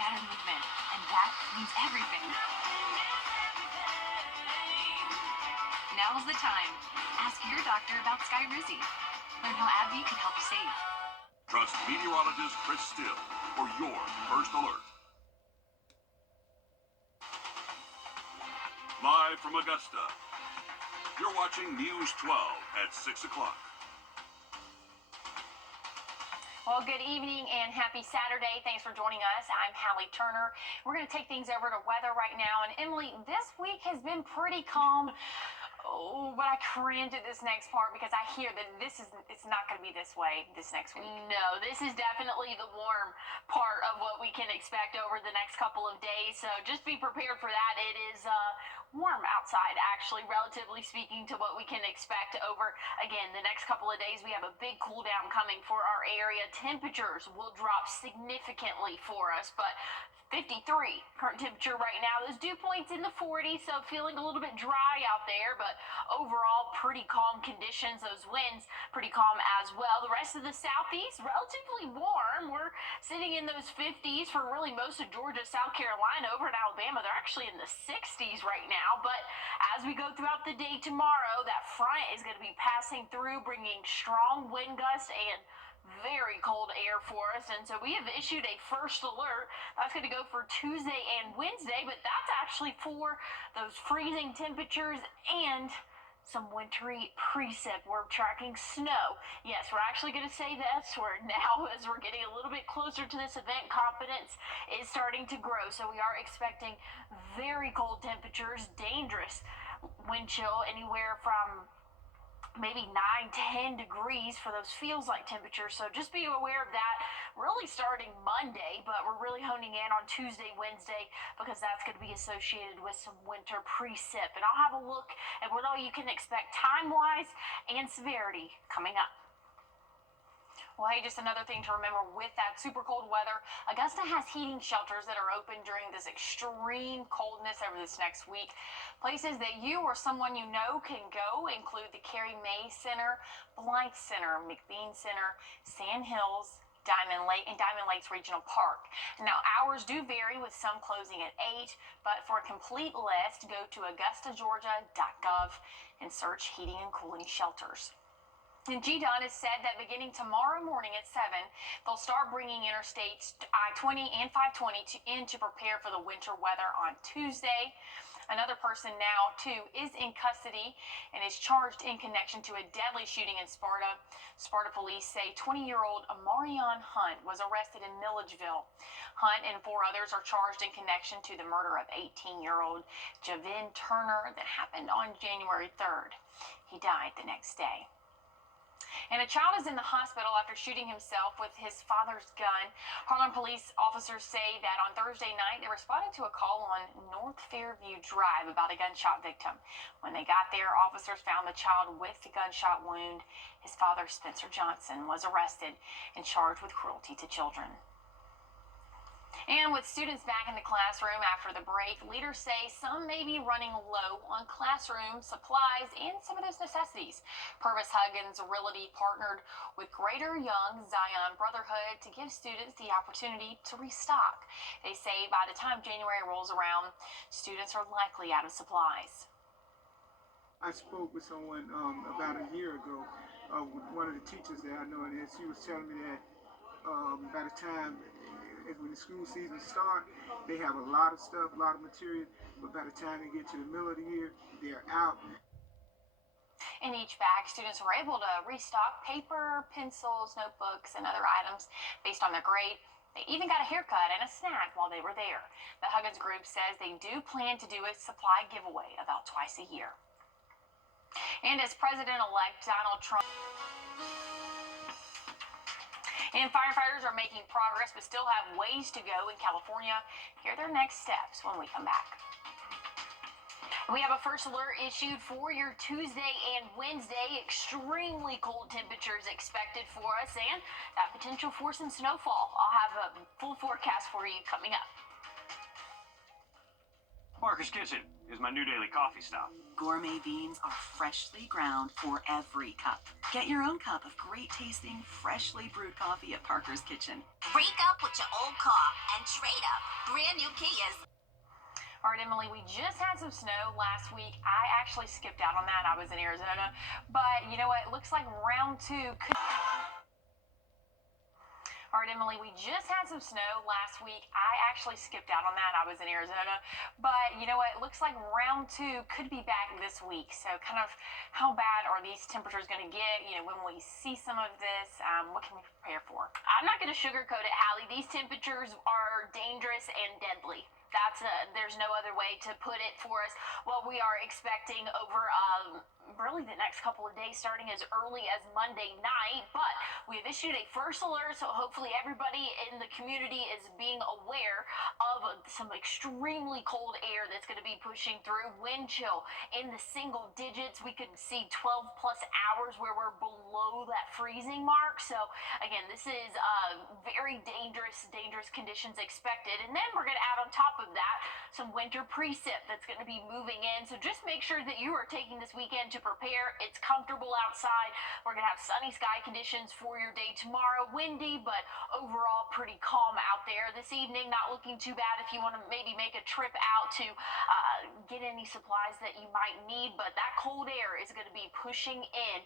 better movement, and that means everything. Now's the time. Ask your doctor about Skyrizi. Learn how AbbVie can help you save. Trust meteorologist Chris Still for your first alert. Live from Augusta, you're watching News 12 at 6 o'clock. Well, good evening and happy Saturday. Thanks for joining us. I'm Hallie Turner. We're going to take things over to weather right now. And Emily, this week has been pretty calm. Oh, but I crammed at this next part because I hear that it's not going to be this way this next week. No, this is definitely the warm part of what we can expect over the next couple of days. So just be prepared for that. It is warm outside, actually, relatively speaking to what we can expect over, again, the next couple of days. We have a big cool down coming for our area. Temperatures will drop significantly for us, but 53 current temperature right now. Those dew points in the 40s, so feeling a little bit dry out there, but overall pretty calm conditions. Those winds pretty calm as well. The rest of the southeast relatively warm. We're sitting in those 50s for really most of Georgia, South Carolina. Over in Alabama, they're actually in the 60s right now. But as we go throughout the day tomorrow, that front is going to be passing through, bringing strong wind gusts and very cold air for us, and so we have issued a first alert. That's going to go for Tuesday and Wednesday, but that's actually for those freezing temperatures and some wintry precip. We're tracking snow. Yes, we're actually going to say this word now as we're getting a little bit closer to this event. Confidence is starting to grow, so we are expecting very cold temperatures, dangerous wind chill anywhere from maybe 9-10 degrees for those feels like temperatures. So just be aware of that really starting Monday, but we're really honing in on Tuesday, Wednesday, because that's going to be associated with some winter precip. And I'll have a look at what all you can expect time-wise and severity coming up. Well, hey, just another thing to remember with that super cold weather, Augusta has heating shelters that are open during this extreme coldness over this next week. Places that you or someone you know can go include the Carrie May Center, Blythe Center, McBean Center, Sand Hills, Diamond Lakes Regional Park. Now, hours do vary with some closing at 8, but for a complete list, go to augustageorgia.gov and search heating and cooling shelters. And GDOT has said that beginning tomorrow morning at 7, they'll start bringing interstates I-20 and 520 in to prepare for the winter weather on Tuesday. Another person now, too, is in custody and is charged in connection to a deadly shooting in Sparta. Sparta police say 20-year-old Amarion Hunt was arrested in Milledgeville. Hunt and 4 others are charged in connection to the murder of 18-year-old Javin Turner that happened on January 3rd. He died the next day. And a child is in the hospital after shooting himself with his father's gun. Harlan police officers say that on Thursday night, they responded to a call on North Fairview Drive about a gunshot victim. When they got there, officers found the child with the gunshot wound. His father, Spencer Johnson, was arrested and charged with cruelty to children. And with students back in the classroom after the break, leaders say some may be running low on classroom supplies and some of those necessities. Purvis Huggins Realty partnered with Greater Young Zion Brotherhood to give students the opportunity to restock. They say by the time January rolls around, students are likely out of supplies. I spoke with someone about a year ago, one of the teachers that I know, and she was telling me that by the time when the school season starts, they have a lot of stuff, a lot of material, but by the time they get to the middle of the year, they're out. In each bag, students were able to restock paper, pencils, notebooks, and other items based on their grade. They even got a haircut and a snack while they were there. The Huggins Group says they do plan to do a supply giveaway about twice a year. And as President-elect Donald Trump and firefighters are making progress but still have ways to go in California. Here are their next steps when we come back. We have a first alert issued for your Tuesday and Wednesday. Extremely cold temperatures expected for us and that potential for some snowfall. I'll have a full forecast for you coming up. Parker's Kitchen is my new daily coffee stop. Gourmet beans are freshly ground for every cup. Get your own cup of great tasting, freshly brewed coffee at Parker's Kitchen. Break up with your old car and trade up. Brand new Kias. All right, Emily, we just had some snow last week. I actually skipped out on that. I was in Arizona. But you know what? It looks like round two could... All right, Emily, we just had some snow last week. I actually skipped out on that. I was in Arizona. But you know what? It looks like round two could be back this week. So kind of how bad are these temperatures going to get? You know, when we see some of this, what can we prepare for? I'm not going to sugarcoat it, Hallie. These temperatures are dangerous and deadly. There's no other way to put it for us. What we are expecting over really the next couple of days, starting as early as Monday night. But we have issued a first alert, so hopefully everybody in the community is being aware of some extremely cold air that's going to be pushing through. Wind chill in the single digits. We could see 12 plus hours where we're below that freezing mark. So again, this is very dangerous conditions expected. And then we're going to add on top of that some winter precip that's going to be moving in. So just make sure that you are taking this weekend to prepare. It's comfortable outside. We're going to have sunny sky conditions for your day tomorrow. Windy, but overall pretty calm out there. This evening, not looking too bad if you want to maybe make a trip out to get any supplies that you might need. But that cold air is going to be pushing in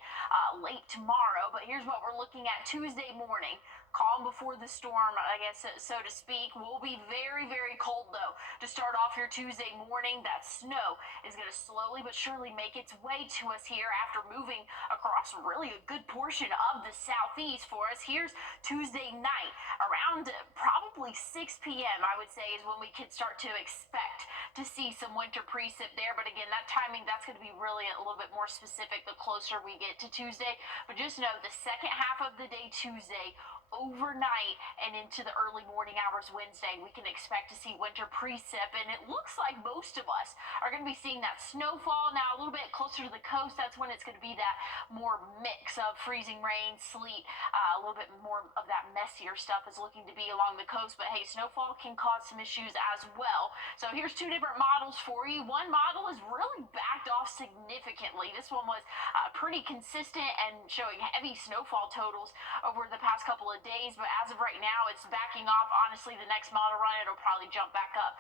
late tomorrow. But here's what we're looking at Tuesday morning. Calm before the storm, I guess, so to speak. Will be very, very cold, though. To start off your Tuesday morning, that snow is going to slowly but surely make its way to us here after moving across really a good portion of the southeast for us. Here's Tuesday night, around probably 6 p.m., I would say, is when we can start to expect to see some winter precip there. But again, that timing, that's going to be really a little bit more specific the closer we get to Tuesday. But just know the second half of the day Tuesday, overnight and into the early morning hours Wednesday, we can expect to see winter precip, and it looks like most of us are going to be seeing that snowfall. Now a little bit closer to the coast, that's when it's going to be that more mix of freezing rain, sleet, a little bit more of that messier stuff is looking to be along the coast. But hey, snowfall can cause some issues as well. So here's two different models for you. One model is really backed off significantly. This one was pretty consistent and showing heavy snowfall totals over the past couple of days, but as of right now, it's backing off. Honestly, the next model run, it'll probably jump back up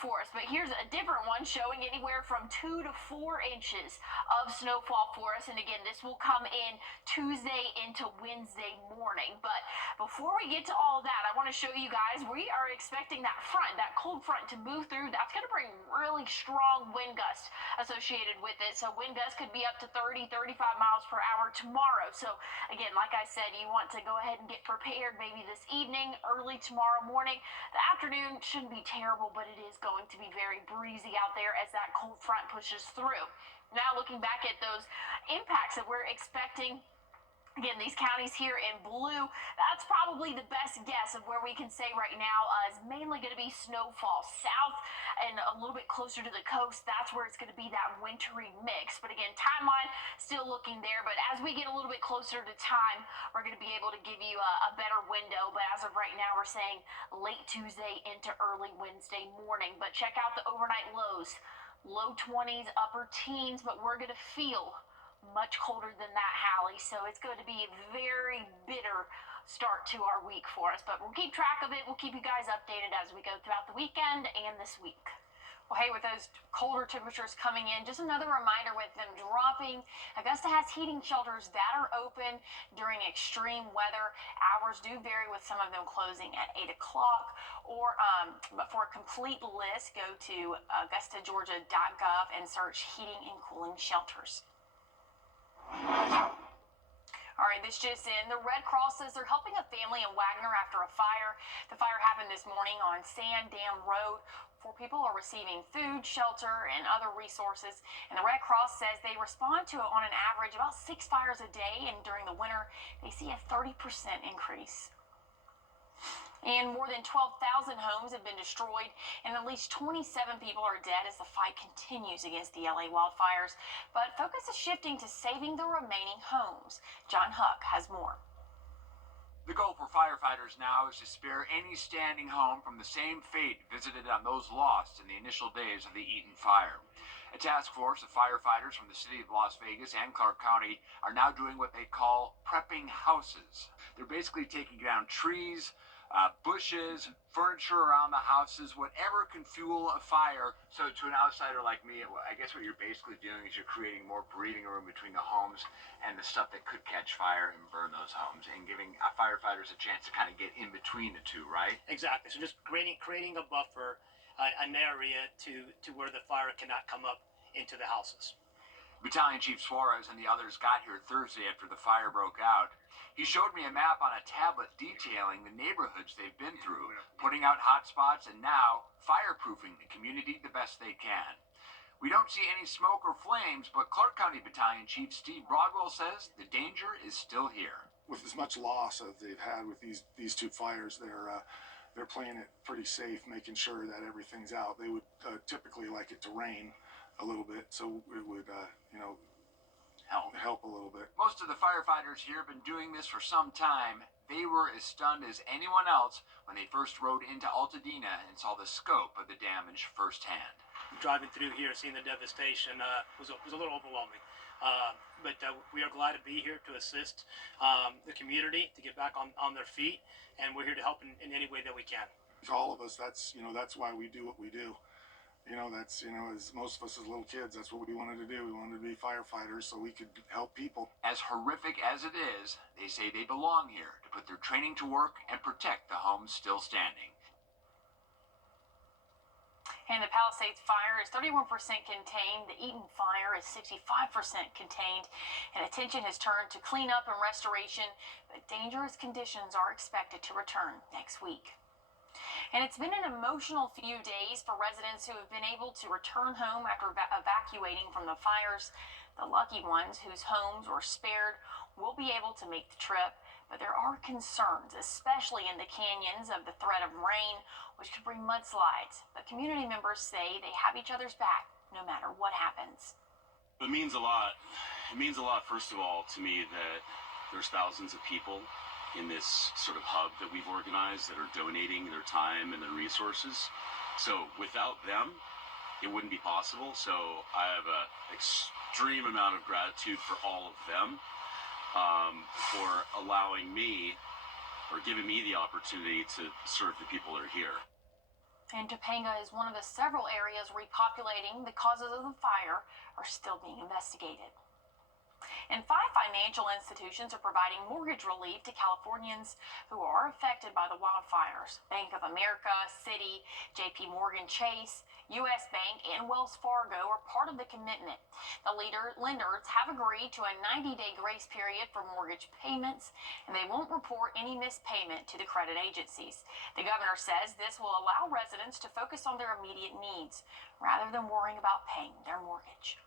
for us. But here's a different one showing anywhere from 2 to 4 inches of snowfall for us. And again, this will come in Tuesday into Wednesday morning. But before we get to all of that, I want to show you guys, we are expecting that front, that cold front to move through. That's going to bring really strong wind gusts associated with it. So wind gusts could be up to 30, 35 miles per hour tomorrow. So again, like I said, you want to go ahead and get prepared maybe this evening, early tomorrow morning. The afternoon shouldn't be terrible, but it is going to be very breezy out there as that cold front pushes through. Now looking back at those impacts that we're expecting, again, these counties here in blue, that's probably the best guess of where we can say right now is mainly going to be snowfall south and a little bit closer to the coast. That's where it's going to be that wintry mix. But again, timeline still looking there. But as we get a little bit closer to time, we're going to be able to give you a better window. But as of right now, we're saying late Tuesday into early Wednesday morning. But check out the overnight lows, low 20s, upper teens, but we're going to feel much colder than that, Hallie. So it's going to be a very bitter start to our week for us. But we'll keep track of it. We'll keep you guys updated as we go throughout the weekend and this week. Well, hey, with those colder temperatures coming in, just another reminder with them dropping, Augusta has heating shelters that are open during extreme weather. Hours do vary with some of them closing at 8 o'clock. But for a complete list, go to augustageorgia.gov and search heating and cooling shelters. All right, this just in. The Red Cross says they're helping a family in Wagner after a fire. The fire happened this morning on Sand Dam Road. 4 people are receiving food, shelter, and other resources. And the Red Cross says they respond to, on an average, about 6 fires a day. And during the winter, they see a 30% increase. And more than 12,000 homes have been destroyed, and at least 27 people are dead as the fight continues against the LA wildfires. But focus is shifting to saving the remaining homes. John Huck has more. The goal for firefighters now is to spare any standing home from the same fate visited on those lost in the initial days of the Eaton fire. A task force of firefighters from the city of Las Vegas and Clark County are now doing what they call prepping houses. They're basically taking down trees, bushes, furniture around the houses, whatever can fuel a fire. So to an outsider like me, I guess what you're basically doing is you're creating more breathing room between the homes and the stuff that could catch fire and burn those homes, and giving firefighters a chance to kind of get in between the two, right? Exactly. So just creating a buffer, an area to where the fire cannot come up into the houses. Battalion Chief Suarez and the others got here Thursday after the fire broke out. He showed me a map on a tablet detailing the neighborhoods they've been through, putting out hot spots and now fireproofing the community the best they can. We don't see any smoke or flames, but Clark County Battalion Chief Steve Broadwell says the danger is still here. With as much loss as they've had with these two fires, they're playing it pretty safe, making sure that everything's out. They would typically like it to rain a little bit, so it would help a little bit. Most of the firefighters here have been doing this for some time. They were as stunned as anyone else when they first rode into Altadena and saw the scope of the damage firsthand. Driving through here, seeing the devastation was a little overwhelming. But we are glad to be here to assist the community to get back on their feet, and we're here to help in any way that we can. All of us, that's why we do what we do. As most of us as little kids, that's what we wanted to do. We wanted to be firefighters so we could help people. As horrific as it is, they say they belong here to put their training to work and protect the homes still standing. And the Palisades fire is 31% contained. The Eaton fire is 65% contained. And attention has turned to cleanup and restoration, but dangerous conditions are expected to return next week. And it's been an emotional few days for residents who have been able to return home after evacuating from the fires. The lucky ones whose homes were spared will be able to make the trip, but there are concerns, especially in the canyons, of the threat of rain, which could bring mudslides. But community members say they have each other's back no matter what happens. It means a lot. It means a lot, first of all, to me that there's thousands of people in this sort of hub that we've organized that are donating their time and their resources. So without them, it wouldn't be possible. So I have an extreme amount of gratitude for all of them for allowing me or giving me the opportunity to serve the people that are here. And Topanga is one of the several areas repopulating. The causes of the fire are still being investigated. And 5 financial institutions are providing mortgage relief to Californians who are affected by the wildfires. Bank of America, Citi, JP Morgan Chase, U.S. Bank, and Wells Fargo are part of the commitment. The lenders have agreed to a 90-day grace period for mortgage payments, and they won't report any missed payment to the credit agencies. The governor says this will allow residents to focus on their immediate needs rather than worrying about paying their mortgage.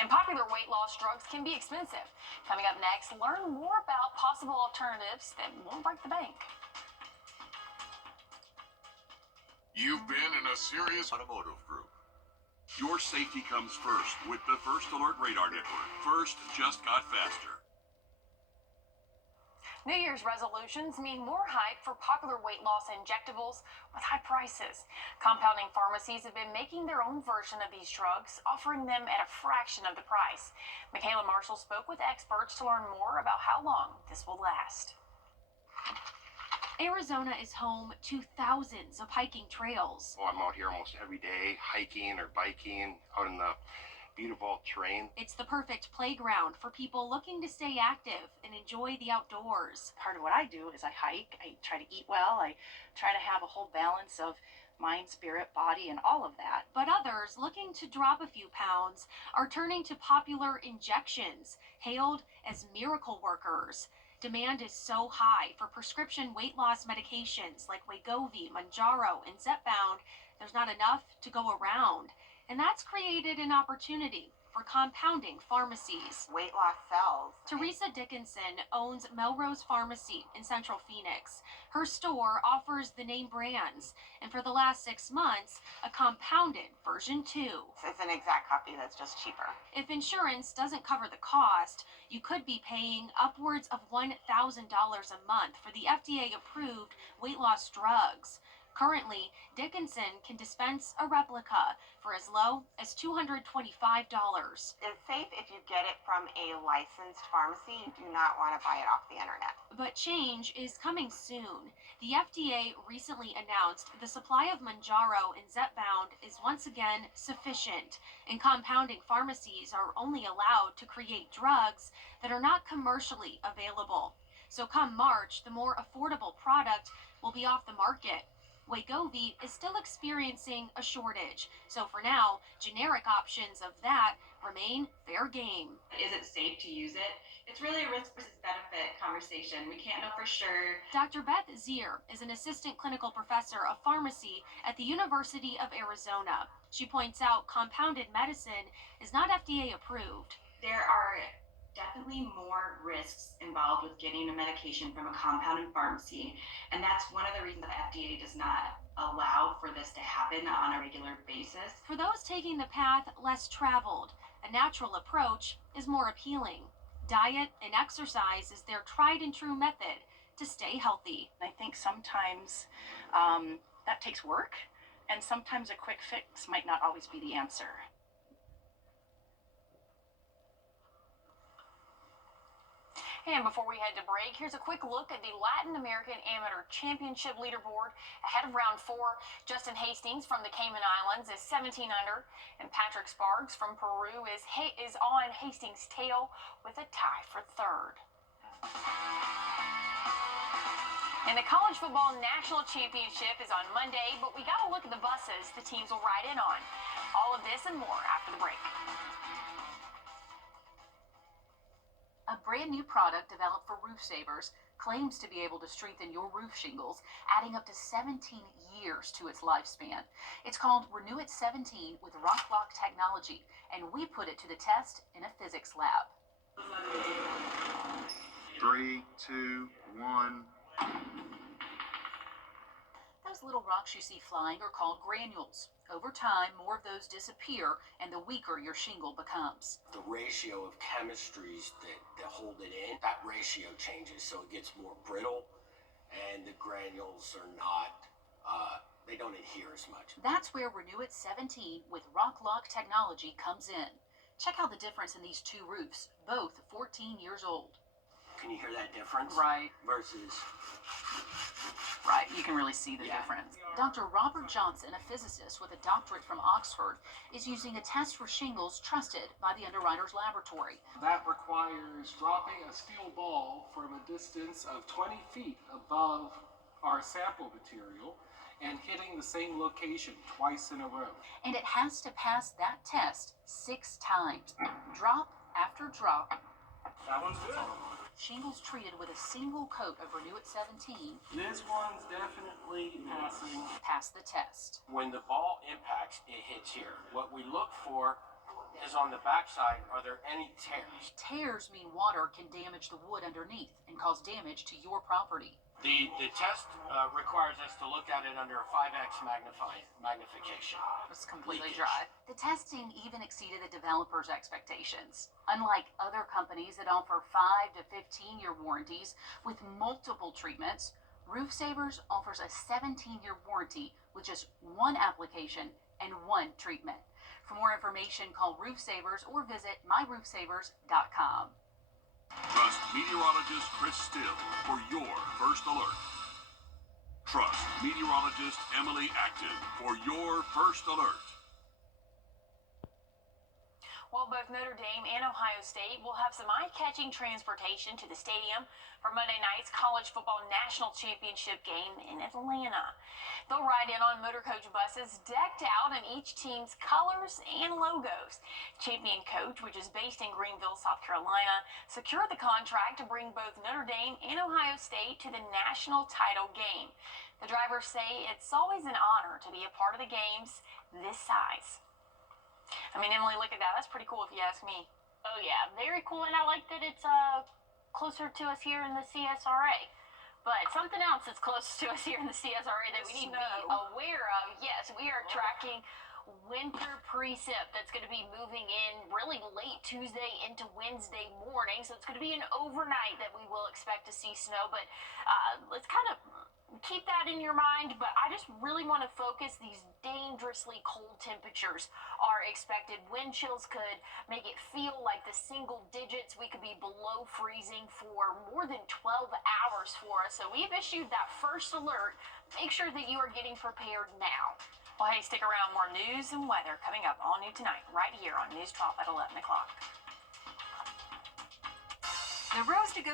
And popular weight loss drugs can be expensive. Coming up next, learn more about possible alternatives that won't break the bank. You've been in a serious automotive group. Your safety comes first with the First Alert Radar Network. First just got faster. New Year's resolutions mean more hype for popular weight loss injectables with high prices. Compounding pharmacies have been making their own version of these drugs, offering them at a fraction of the price. Michaela Marshall spoke with experts to learn more about how long this will last. Arizona is home to thousands of hiking trails. I'm out here almost every day, hiking or biking out in the beautiful terrain. It's the perfect playground for people looking to stay active and enjoy the outdoors. Part of what I do is I hike, I try to eat well, I try to have a whole balance of mind, spirit, body, and all of that. But others looking to drop a few pounds are turning to popular injections, hailed as miracle workers. Demand is so high for prescription weight loss medications like Wegovy, Mounjaro, and Zepbound, there's not enough to go around. And that's created an opportunity. for compounding pharmacies. Weight loss sells. Teresa Dickinson owns Melrose Pharmacy in Central Phoenix. Her store offers the name brands, and for the last 6 months, a compounded version 2. It's an exact copy that's just cheaper. If insurance doesn't cover the cost, you could be paying upwards of $1,000 a month for the FDA-approved weight loss drugs. Currently, Dickinson can dispense a replica for as low as $225. It's safe if you get it from a licensed pharmacy. You do not want to buy it off the internet. But change is coming soon. The FDA recently announced the supply of Mounjaro and Zepbound is once again sufficient, and compounding pharmacies are only allowed to create drugs that are not commercially available. So come March, the more affordable product will be off the market. Wegovy is still experiencing a shortage, so for now, generic options of that remain fair game. Is it safe to use it? It's really a risk versus benefit conversation. We can't know for sure. Dr. Beth Zier is an assistant clinical professor of pharmacy at the University of Arizona. She points out compounded medicine is not FDA approved. There are definitely more risks involved with getting a medication from a compounded pharmacy, and that's one of the reasons the FDA does not allow for this to happen on a regular basis. For those taking the path less traveled, a natural approach is more appealing. Diet and exercise is their tried and true method to stay healthy. I think sometimes that takes work, and sometimes a quick fix might not always be the answer. And before we head to break, here's a quick look at the Latin American Amateur Championship leaderboard. Ahead of round 4, Justin Hastings from the Cayman Islands is 17 under, and Patrick Sparks from Peru is on Hastings' tail with a tie for 3rd. And the College Football National Championship is on Monday, but we got to look at the buses the teams will ride in on. All of this and more after the break. A brand new product developed for roof savers claims to be able to strengthen your roof shingles, adding up to 17 years to its lifespan. It's called Wrdw 17 with Rock Lock technology, and we put it to the test in a physics lab. 3, 2, 1. Those little rocks you see flying are called granules. Over time, more of those disappear, and the weaker your shingle becomes. The ratio of chemistries that hold it in, that ratio changes, so it gets more brittle, and the granules are not, they don't adhere as much. That's where Wrdw 17 with Rock Lock technology comes in. Check out the difference in these two roofs, both 14 years old. Can you hear that difference? Right. Versus... Right, you can really see the difference. Dr. Robert Johnson, a physicist with a doctorate from Oxford, is using a test for shingles trusted by the Underwriters Laboratory. That requires dropping a steel ball from a distance of 20 feet above our sample material and hitting the same location twice in a row. And it has to pass that test 6 times, drop after drop. That one's good. Shingles treated with a single coat of Wrdw 17. This one's definitely passing. Pass the test. When the ball impacts, it hits here. What we look for is on the backside, are there any tears? Tears mean water can damage the wood underneath and cause damage to your property. The test requires us to look at it under a 5x magnification. It's completely dry. The testing even exceeded the developers' expectations. Unlike other companies that offer 5 to 15-year warranties with multiple treatments, Roof Savers offers a 17-year warranty with just 1 application and 1 treatment. For more information, call Roof Savers or visit myroofsavers.com. Trust meteorologist Chris Still for your first alert. Trust meteorologist Emily Acton for your first alert. Well, both Notre Dame and Ohio State will have some eye-catching transportation to the stadium for Monday night's College Football National Championship game in Atlanta. They'll ride in on motor coach buses decked out in each team's colors and logos. Champion Coach, which is based in Greenville, South Carolina, secured the contract to bring both Notre Dame and Ohio State to the national title game. The drivers say it's always an honor to be a part of the games this size. I mean, Emily, look at that. That's pretty cool if you ask me. Oh yeah, very cool, and I like that it's closer to us here in the CSRA. But something else that's close to us here in the CSRA that we need to be aware of, yes, we are tracking winter precip that's going to be moving in really late Tuesday into Wednesday morning. So it's going to be an overnight that we will expect to see snow. But let's kind of keep that in your mind. But I just really want to focus these dangerously cold temperatures are expected. Wind chills could make it feel like the single digits. We could be below freezing for more than 12 hours for us. So we've issued that first alert. Make sure that you are getting prepared now. Well, hey, stick around. More news and weather coming up all new tonight, right here on News 12 at 11 o'clock. The Roast to Go